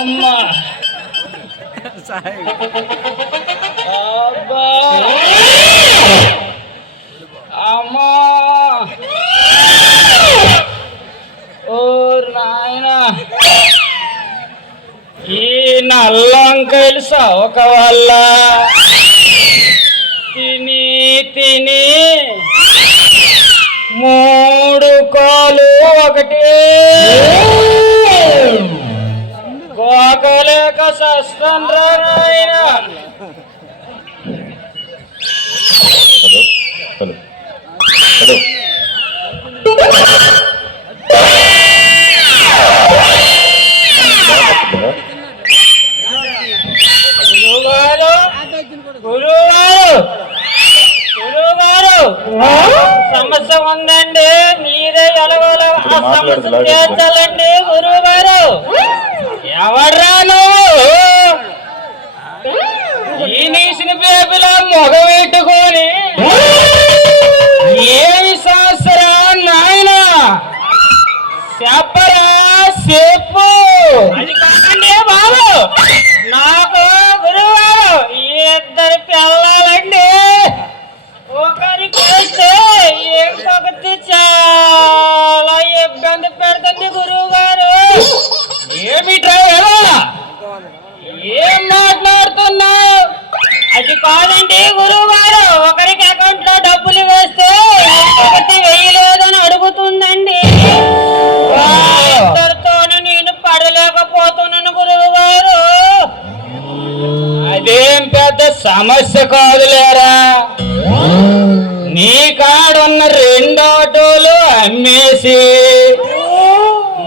అమ్మా అబ్బా అమ్మా ఓరు నాయనా ఈ నల్ల వంకాయలు సవక వల్ల తిని తిని 3 కాలు ఒకటి గోకలేక సస్తండ్రా నాయన. హలో హలో గురువుగారు సమస్య ఉందండి, మీరే ఎలాగోలా ఆ సమస్య తీర్చాలండి గురువుగారు. ఎవర్రా నువ్వు? ఈ నీసిన బేబిలా మొగ పెట్టుకొని ఏమి శాస్త్రా నాయన చెప్పరా చెప్పు. అది కాదండి బాబు, నాకు గురువుగారు 2 పిల్లలండి. ఒకరికి వస్తే ఇంకొకటి చాలా ఇబ్బంది పెడుతుంది గురువు గారు. ఏమి డ్రైవర్ ఏం మాట్లాడుతున్నావు? అది కాదండి గురువు గారు, ఒకరికి అకౌంట్ లో డబ్బులు వేస్తే ఇంకొకటి వేయలేదని అడుగుతుందండి. ఇద్దరితోనూ నేను పడలేకపోతున్నాను గురువు గారు. అదేం పెద్ద సమస్య కాదులేరా, నీ కాడున్న 2 ఆటోలు అమ్మేసి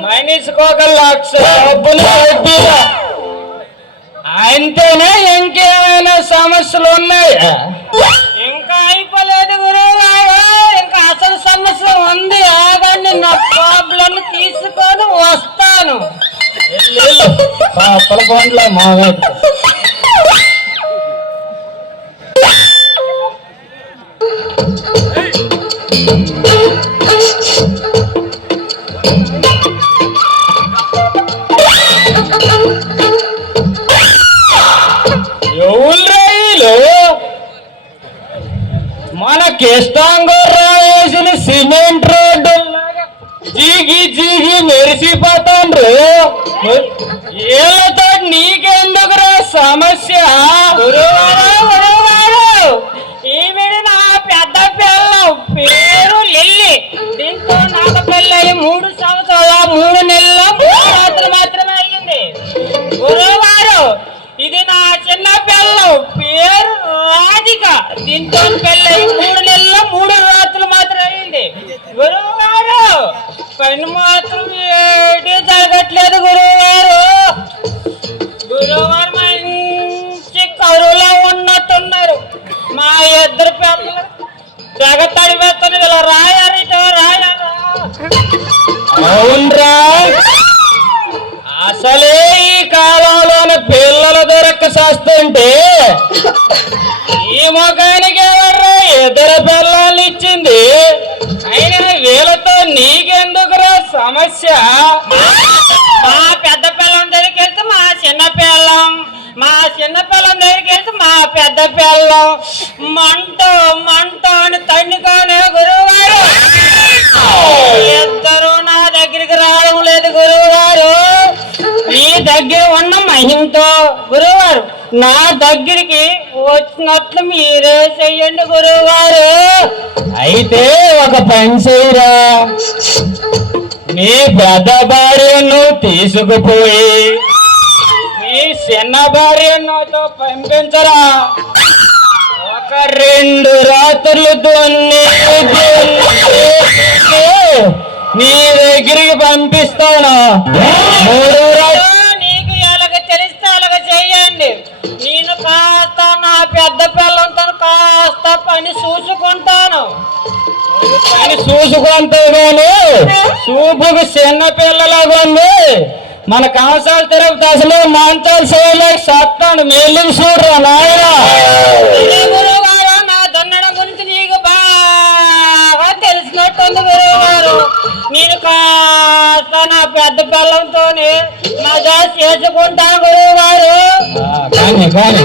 మనిషికి 1 లక్ష డబ్బులు పెట్టిరా. అంతేనా? ఇంకేమైనా సమస్యలు ఉన్నాయా? ఇంకా అయిపోలేదు గురువు గారు, ఇంకా అసలు సమస్య ఉంది. ఆగండి, నా ప్రాబ్లం తీసుకొని వస్తాను. పొలకొండలో మావాడు మన కిష్టాంగూర్రా వేసిన సిమెంట్ రోడ్డు జీగి జీగి మెరిసిపోతాండ్రు. వీళ్ళతో నీకెందుకురా సమస్య? ఈవిడ నా పెద్ద పిల్ల, పేరు లిల్లీ. దీంతో నాకు పెళ్ళయి 3 సంవత్సరాల 3 నెలల 3 రాత్రులు మాత్రమే అయ్యింది గురువుగారు. ఇది నా చిన్న పిల్ల, పేరు రాధిక. దీంతో పెళ్ళయి 3 నెలల 3 రాత్రులు మాత్రం అయ్యింది గురువు గారు. పని మాత్రం ఏటి జరగట్లేదు గురువు గారు. గురువు గారు మంచి కరువులో ఉన్నట్టున్నారు. మా 2 పిల్లలు తెగ తడివేస్తాను, ఇలా రాయారిటో రాయారా. అవునరా, అసలే ఈ కాలంలోన పిల్లలు దొరక్క చేస్తుంటే ఈ మొగానికి ఎవర్రా 2 పిల్లలు ఇచ్చింది? అయినా వీళ్ళతో నీకెందుకురా సమస్య? మా పెద్ద పిల్లం దగ్గరికి వెళ్తే మా చిన్న పిల్లం, మా చిన్న పిల్లం దగ్గరికి వెళ్తే మా పెద్ద పిల్లం మంట మంట అని తన్నుకోనే గురువు గారు. 2 నా దగ్గరికి రావడం లేదు గురువు గారు. మీ దగ్గర ఉన్న మహిమతో గురువుగారు నా దగ్గరికి వచ్చినట్లు మీరే చెయ్యండి గురువు గారు. అయితే ఒక పని చేయరా, నీ పెద్ద భార్యను తీసుకుపోయి నీ చిన్న భార్యను నాతో పంపించరా. ఒక 2 రాత్రులు నీ దగ్గరికి పంపిస్తాను. 3 నీకు ఎలాగ తెలిస్తే అలాగ చెయ్యండి. నేను కాస్త నా పెద్ద పిల్లలతో కాస్త పని చూసుకుంటాను. పని చూసుకుంటే కానీ చూపుకు చిన్న పిల్లలాగా ఉంది. మన కంసాలు తిరుపతి అసలు మాంచాలు చేయలేక సత్తాను. మెల్లి చూడరా నాయన. గురువు గారు, నా దున్నడం గురించి నీకు బాగా తెలిసినట్టుంది గురువు గారు. కాస్త నా పెద్ద పిల్లంతో మజా చేసుకుంటాను గురువు గారు. కానీ